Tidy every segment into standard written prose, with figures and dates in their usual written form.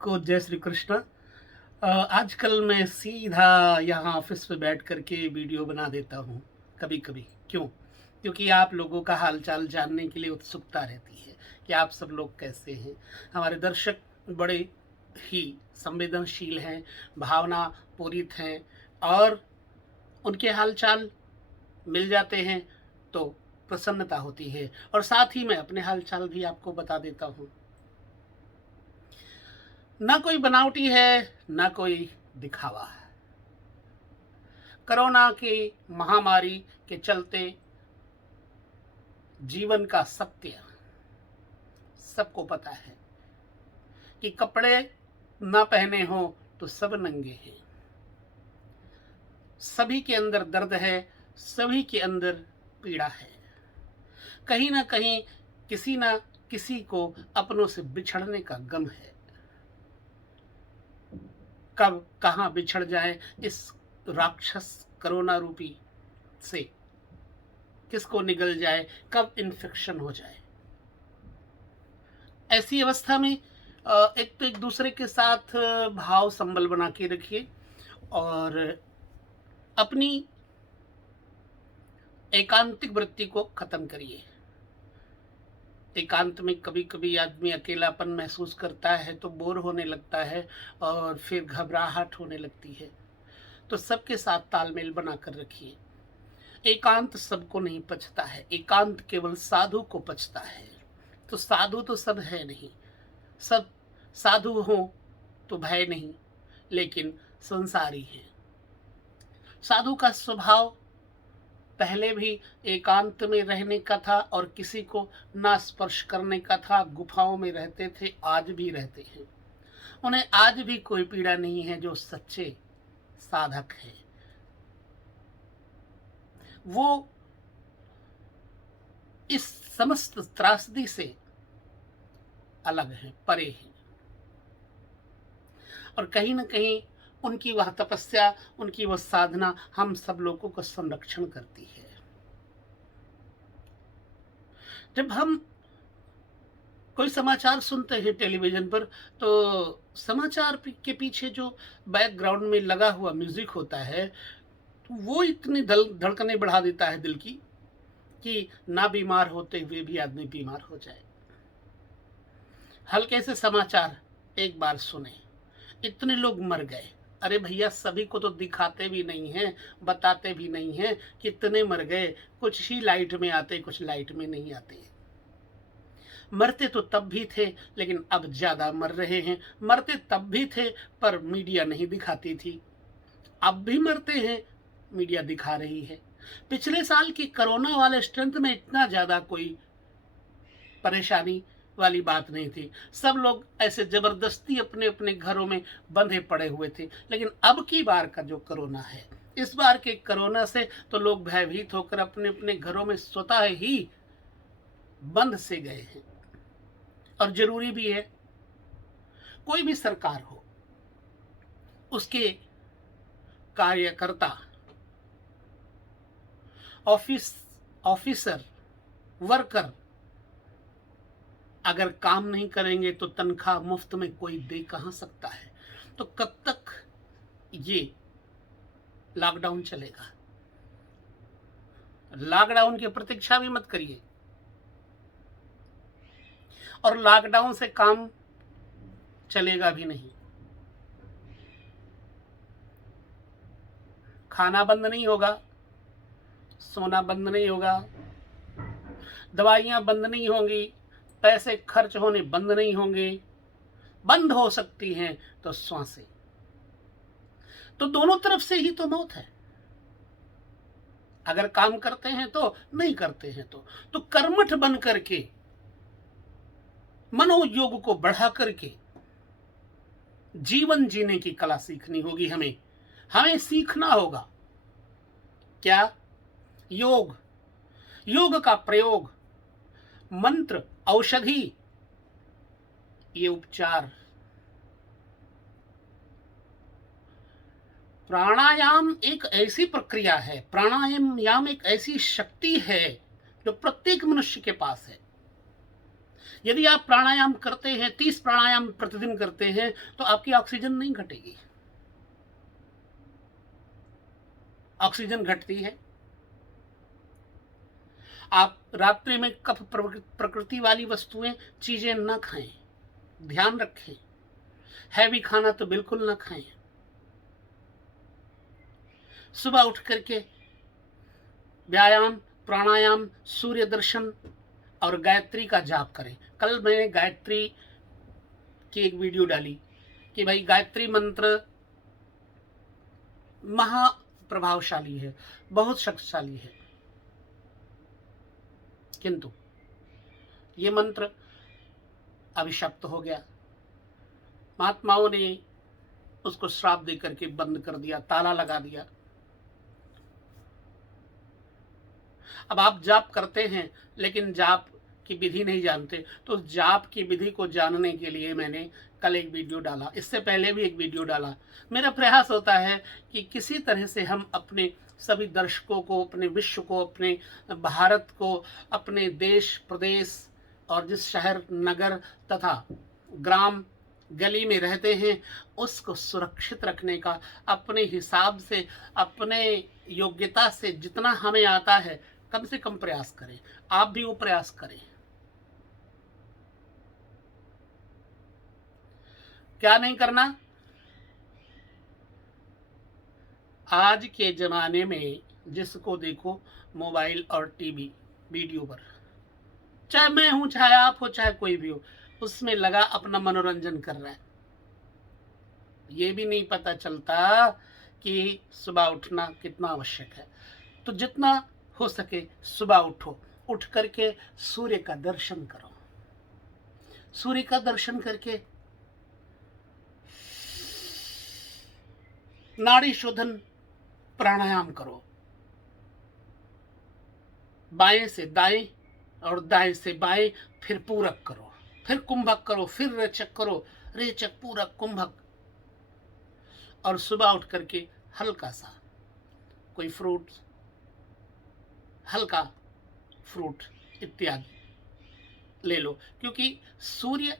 सबको जय श्री कृष्ण। आजकल मैं सीधा यहाँ ऑफिस में बैठ कर के वीडियो बना देता हूँ कभी-कभी। क्यों? क्योंकि आप लोगों का हाल-चाल जानने के लिए उत्सुकता रहती है कि आप सब लोग कैसे हैं। हमारे दर्शक बड़े ही संवेदनशील हैं, भावनापूरित हैं और उनके हाल-चाल मिल जाते हैं तो प्रसन्नता होती है और साथ ही मैं अपने हाल-चाल भी आपको बता देता हूँ। ना कोई बनावटी है, ना कोई दिखावा है। कोरोना की महामारी के चलते जीवन का सत्य सबको पता है कि कपड़े ना पहने हो तो सब नंगे हैं। सभी के अंदर दर्द है, सभी के अंदर पीड़ा है। कहीं ना कहीं किसी ना किसी को अपनों से बिछड़ने का गम है। कब कहाँ बिछड़ जाए इस राक्षस कोरोना रूपी से, किसको निगल जाए, कब इन्फेक्शन हो जाए। ऐसी अवस्था में एक तो एक दूसरे के साथ भाव संबल बना के रखिए और अपनी एकांतिक वृत्ति को खत्म करिए। एकांत में कभी कभी आदमी अकेलापन महसूस करता है तो बोर होने लगता है और फिर घबराहट होने लगती है। तो सबके साथ तालमेल बनाकर रखिए। एकांत सबको नहीं पचता है, एकांत केवल साधु को पचता है। तो साधु तो सब है नहीं, सब साधु हो तो भय नहीं, लेकिन संसारी है। साधु का स्वभाव पहले भी एकांत में रहने का था और किसी को ना स्पर्श करने का था। गुफाओं में रहते थे, आज भी रहते हैं। उन्हें आज भी कोई पीड़ा नहीं है जो सच्चे साधक है। वो इस समस्त त्रासदी से अलग है, परे है। और कहीं ना कहीं उनकी वह तपस्या, उनकी वह साधना हम सब लोगों को संरक्षण करती है। जब हम कोई समाचार सुनते हैं टेलीविजन पर तो समाचार के पीछे जो बैकग्राउंड में लगा हुआ म्यूजिक होता है तो वो इतनी धड़कनें बढ़ा देता है दिल की कि ना बीमार होते हुए भी आदमी बीमार हो जाए। हल्के से समाचार एक बार सुने, इतने लोग मर गए। अरे भैया, सभी को तो दिखाते भी नहीं हैं, बताते भी नहीं हैं कितने मर गए। कुछ ही लाइट में आते, कुछ लाइट में नहीं आते। मरते तो तब भी थे लेकिन अब ज्यादा मर रहे हैं। मरते तब भी थे पर मीडिया नहीं दिखाती थी, अब भी मरते हैं, मीडिया दिखा रही है। पिछले साल की कोरोना वाले स्ट्रेंथ में इतना ज्यादा कोई परेशानी वाली बात नहीं थी। सब लोग ऐसे जबरदस्ती अपने अपने घरों में बंधे पड़े हुए थे। लेकिन अब की बार का जो कोरोना है, इस बार के कोरोना से तो लोग भयभीत होकर अपने अपने घरों में स्वतः ही बंद से गए हैं। और जरूरी भी है। कोई भी सरकार हो, उसके कार्यकर्ता, ऑफिसर, वर्कर अगर काम नहीं करेंगे तो तनख्वाह मुफ्त में कोई दे कहां सकता है। तो कब तक ये लॉकडाउन चलेगा? लॉकडाउन की प्रतीक्षा भी मत करिए और लॉकडाउन से काम चलेगा भी नहीं। खाना बंद नहीं होगा, सोना बंद नहीं होगा, दवाइयां बंद नहीं होंगी, पैसे खर्च होने बंद नहीं होंगे। बंद हो सकती हैं तो श्वासें। तो दोनों तरफ से ही तो मौत है। अगर काम करते हैं तो, नहीं करते हैं तो कर्मठ बन करके, मनोयोग को बढ़ा करके जीवन जीने की कला सीखनी होगी। हमें सीखना होगा क्या? योग, योग का प्रयोग, मंत्र, औषधि, ये उपचार। प्राणायाम एक ऐसी प्रक्रिया है, प्राणायाम एक ऐसी शक्ति है जो प्रत्येक मनुष्य के पास है। यदि आप प्राणायाम करते हैं, 30 प्राणायाम प्रतिदिन करते हैं, तो आपकी ऑक्सीजन नहीं घटेगी। ऑक्सीजन घटती है। आप रात्रि में कफ प्रकृति वाली वस्तुएं, चीजें न खाएं, ध्यान रखें। हैवी खाना तो बिल्कुल न खाएं। सुबह उठ करके व्यायाम, प्राणायाम, सूर्य दर्शन और गायत्री का जाप करें। कल मैंने गायत्री की एक वीडियो डाली कि भाई गायत्री मंत्र महा प्रभावशाली है, बहुत शक्तिशाली है, किंतु ये मंत्र अभिशप्त हो गया। महात्माओं ने उसको श्राप दे करके बंद कर दिया, ताला लगा दिया। अब आप जाप करते हैं लेकिन जाप की विधि नहीं जानते, तो जाप की विधि को जानने के लिए मैंने कल एक वीडियो डाला, इससे पहले भी एक वीडियो डाला। मेरा प्रयास होता है कि किसी तरह से हम अपने सभी दर्शकों को, अपने विश्व को, अपने भारत को, अपने देश प्रदेश और जिस शहर नगर तथा ग्राम गली में रहते हैं उसको सुरक्षित रखने का अपने हिसाब से, अपने योग्यता से जितना हमें आता है कम से कम प्रयास करें। आप भी वो प्रयास करें। क्या नहीं करना? आज के जमाने में जिसको देखो मोबाइल और टीवी, वीडियो पर, चाहे मैं हूं, चाहे आप हो, चाहे कोई भी हो, उसमें लगा अपना मनोरंजन कर रहा है। ये भी नहीं पता चलता कि सुबह उठना कितना आवश्यक है। तो जितना हो सके सुबह उठो, उठ करके सूर्य का दर्शन करो। सूर्य का दर्शन करके नाड़ी शोधन प्राणायाम करो। बाएं से दाएं और दाएं से बाएं, फिर पूरक करो, फिर कुंभक करो, फिर रेचक करो, रेचक पूरक कुंभक। और सुबह उठ करके हल्का सा कोई फ्रूट, हल्का फ्रूट इत्यादि ले लो, क्योंकि सूर्य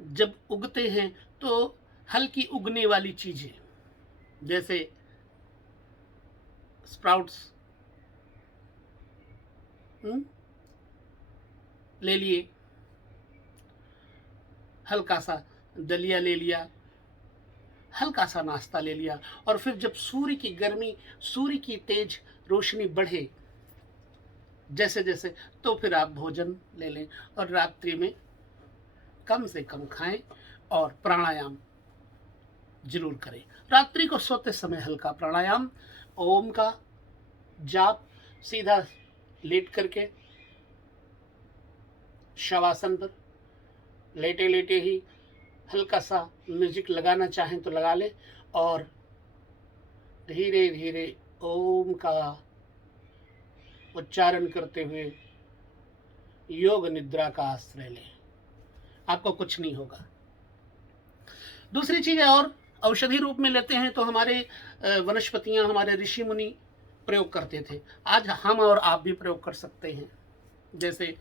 जब उगते हैं तो हल्की उगने वाली चीजें जैसे स्प्राउट्स ले लिए, हल्का सा दलिया ले लिया, हल्का सा नाश्ता ले लिया, और फिर जब सूर्य की गर्मी, सूर्य की तेज रोशनी बढ़े जैसे जैसे, तो फिर आप भोजन ले लें और रात्रि में कम से कम खाएं और प्राणायाम जरूर करें। रात्रि को सोते समय हल्का प्राणायाम, ओम का जाप, सीधा लेट करके शवासन पर लेटे लेटे ही हल्का सा म्यूजिक लगाना चाहें तो लगा लें और धीरे धीरे ओम का उच्चारण करते हुए योग निद्रा का आश्रय लें। आपको कुछ नहीं होगा। दूसरी चीज है, और औषधि रूप में लेते हैं तो हमारे वनस्पतियां, हमारे ऋषि मुनि प्रयोग करते थे, आज हम और आप भी प्रयोग कर सकते हैं। जैसे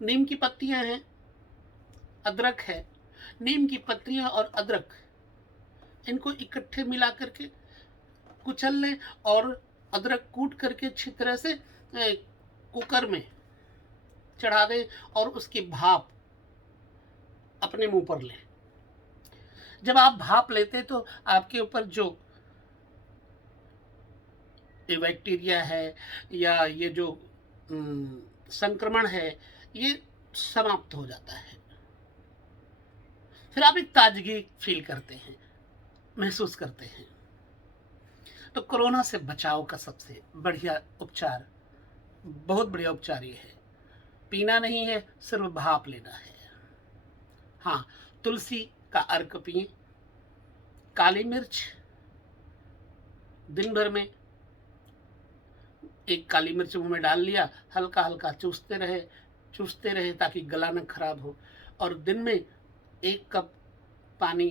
नीम की पत्तियां हैं, अदरक है, नीम की पत्तियां और अदरक, इनको इकट्ठे मिला करके कुचल लें और अदरक कूट करके अच्छी तरह से कुकर में चढ़ा दें और उसकी भाप अपने मुंह पर लें। जब आप भाप लेते तो आपके ऊपर जो बैक्टीरिया है या ये जो संक्रमण है ये समाप्त हो जाता है। फिर आप एक ताजगी फील करते हैं, महसूस करते हैं। तो कोरोना से बचाव का सबसे बढ़िया उपचार, बहुत बढ़िया उपचार ये है, पीना नहीं है, सिर्फ भाप लेना है। हाँ, तुलसी का अर्क पिए, काली मिर्च दिन भर में एक काली मिर्च मुंह में डाल लिया, हल्का हल्का चूसते रहे ताकि गला न खराब हो, और दिन में 1 कप पानी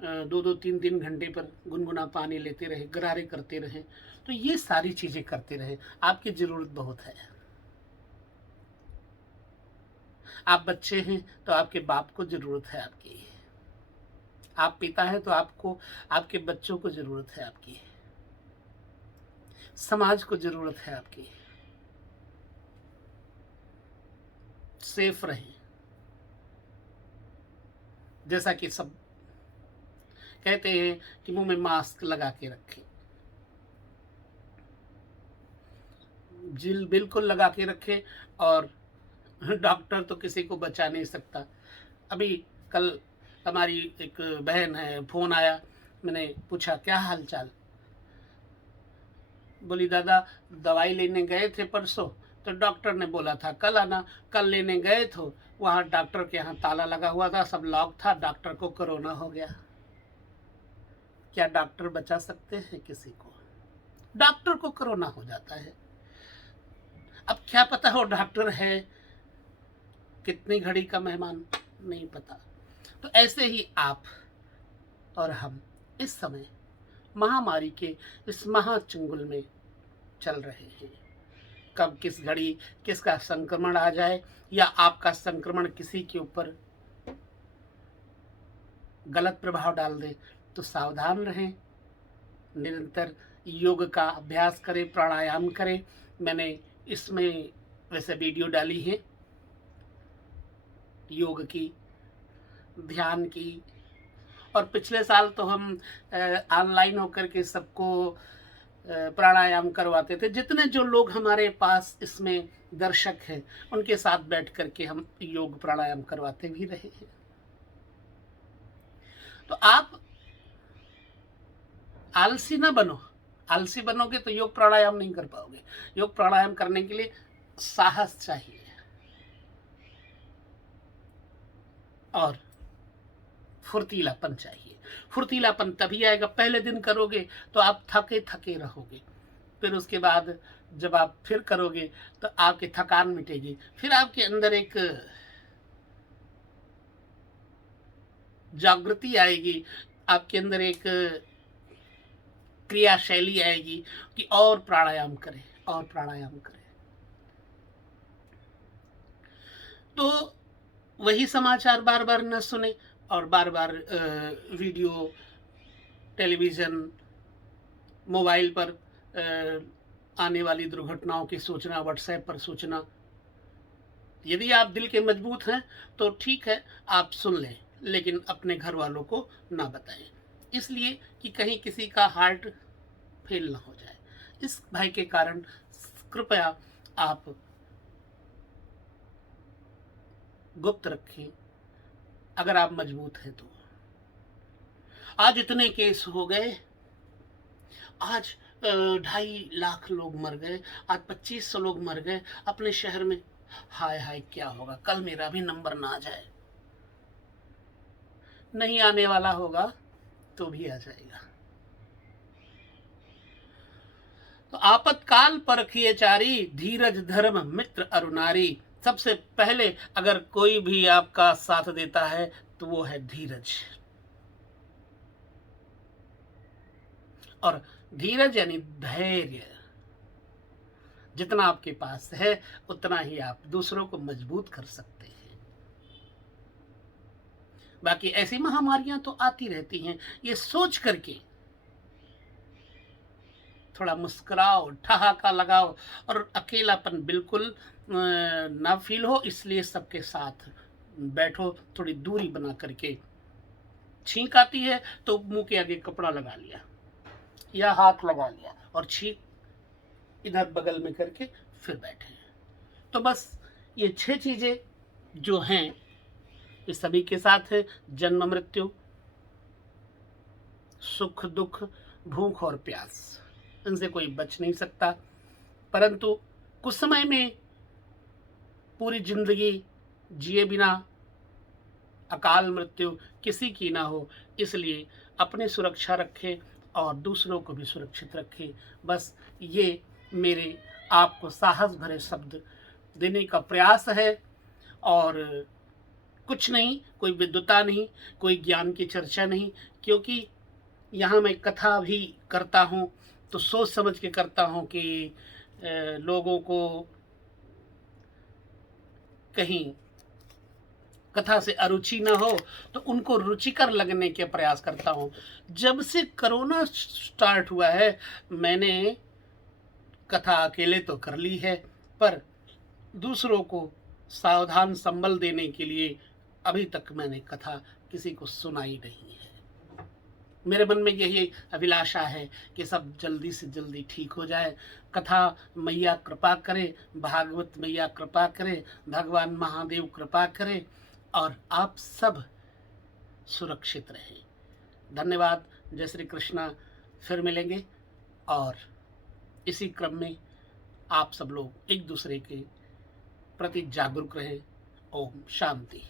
2-3 घंटे पर गुनगुना पानी लेते रहे, गरारे करते रहे। तो ये सारी चीजें करते रहे, आपकी जरूरत बहुत है। आप बच्चे हैं तो आपके बाप को ज़रूरत है आपकी, आप पिता हैं तो आपको आपके बच्चों को ज़रूरत है आपकी, समाज को ज़रूरत है आपकी। सेफ रहें, जैसा कि सब कहते हैं कि मुंह में मास्क लगा के रखें, बिल्कुल लगा के रखें। और डॉक्टर तो किसी को बचा नहीं सकता। अभी कल हमारी एक बहन है, फ़ोन आया, मैंने पूछा क्या हाल चाल, बोली दादा दवाई लेने गए थे परसों, तो डॉक्टर ने बोला था कल आना। कल लेने गए तो वहाँ डॉक्टर के यहाँ ताला लगा हुआ था, सब लॉक था, डॉक्टर को कोरोना हो गया। क्या डॉक्टर बचा सकते हैं किसी को? डॉक्टर को कोरोना हो जाता है। अब क्या पता हो डॉक्टर है कितनी घड़ी का मेहमान, नहीं पता। तो ऐसे ही आप और हम इस समय महामारी के इस महाचंगुल में चल रहे हैं। कब किस घड़ी किसका संक्रमण आ जाए या आपका संक्रमण किसी के ऊपर गलत प्रभाव डाल दे, तो सावधान रहें। निरंतर योग का अभ्यास करें, प्राणायाम करें। मैंने इसमें वैसे वीडियो डाली है योग की, ध्यान की, और पिछले साल तो हम ऑनलाइन होकर के सबको प्राणायाम करवाते थे। जितने जो लोग हमारे पास इसमें दर्शक हैं उनके साथ बैठ करके हम योग प्राणायाम करवाते भी रहे हैं। तो आप आलसी ना बनो। आलसी बनोगे तो योग प्राणायाम नहीं कर पाओगे। योग प्राणायाम करने के लिए साहस चाहिए और फुर्तीलापन चाहिए। फुर्तीलापन तभी आएगा, पहले दिन करोगे तो आप थके थके रहोगे, फिर उसके बाद जब आप फिर करोगे तो आपकी थकान मिटेगी, फिर आपके अंदर एक जागृति आएगी, आपके अंदर एक क्रियाशैली आएगी कि और प्राणायाम करें और प्राणायाम करें। तो वही समाचार बार बार न सुने और बार बार वीडियो, टेलीविज़न, मोबाइल पर आने वाली दुर्घटनाओं की सूचना, व्हाट्सएप पर सूचना। यदि आप दिल के मजबूत हैं तो ठीक है, आप सुन लें, लेकिन अपने घर वालों को ना बताएं, इसलिए कि कहीं किसी का हार्ट फेल ना हो जाए। इस भय के कारण कृपया आप गुप्त रखें, अगर आप मजबूत हैं तो। आज इतने केस हो गए, आज 2.5 लाख लोग मर गए, आज 2500 लोग मर गए अपने शहर में। हाय हाय क्या होगा, कल मेरा भी नंबर ना आ जाए। नहीं आने वाला होगा तो भी आ जाएगा। तो आपत्काल परखिए चारी, धीरज धर्म मित्र अरुनारी। सबसे पहले अगर कोई भी आपका साथ देता है तो वो है धीरज। और धीरज यानी धैर्य। जितना आपके पास है उतना ही आप दूसरों को मजबूत कर सकते हैं। बाकी ऐसी महामारियां तो आती रहती हैं, ये सोच करके थोड़ा मुस्कुराओ, ठहाका लगाओ और अकेलापन बिल्कुल ना फील हो, इसलिए सबके साथ बैठो, थोड़ी दूरी बना करके। छींक आती है तो मुंह के आगे कपड़ा लगा लिया या हाथ लगा लिया और छींक इधर बगल में करके फिर बैठे। तो बस ये 6 चीज़ें जो हैं ये सभी के साथ है। जन्म मृत्यु, सुख दुख, भूख और प्यास, इनसे कोई बच नहीं सकता। परंतु कुछ समय में पूरी जिंदगी जिए बिना अकाल मृत्यु किसी की ना हो, इसलिए अपनी सुरक्षा रखें और दूसरों को भी सुरक्षित रखें। बस ये मेरे आपको साहस भरे शब्द देने का प्रयास है। और कुछ नहीं, कोई विद्वता नहीं, कोई ज्ञान की चर्चा नहीं, क्योंकि यहाँ मैं कथा भी करता हूँ तो सोच समझ के करता हूँ कि लोगों को कहीं कथा से अरुचि न हो तो उनको रुचिकर लगने के प्रयास करता हूँ। जब से कोरोना स्टार्ट हुआ है, मैंने कथा अकेले तो कर ली है, पर दूसरों को सावधान संबल देने के लिए अभी तक मैंने कथा किसी को सुनाई नहीं है। मेरे मन में यही अभिलाषा है कि सब जल्दी से जल्दी ठीक हो जाए। कथा मैया कृपा करे, भागवत मैया कृपा करे, भगवान महादेव कृपा करे और आप सब सुरक्षित रहें। धन्यवाद। जय श्री कृष्णा। फिर मिलेंगे और इसी क्रम में आप सब लोग एक दूसरे के प्रति जागरूक रहें। ओम शांति।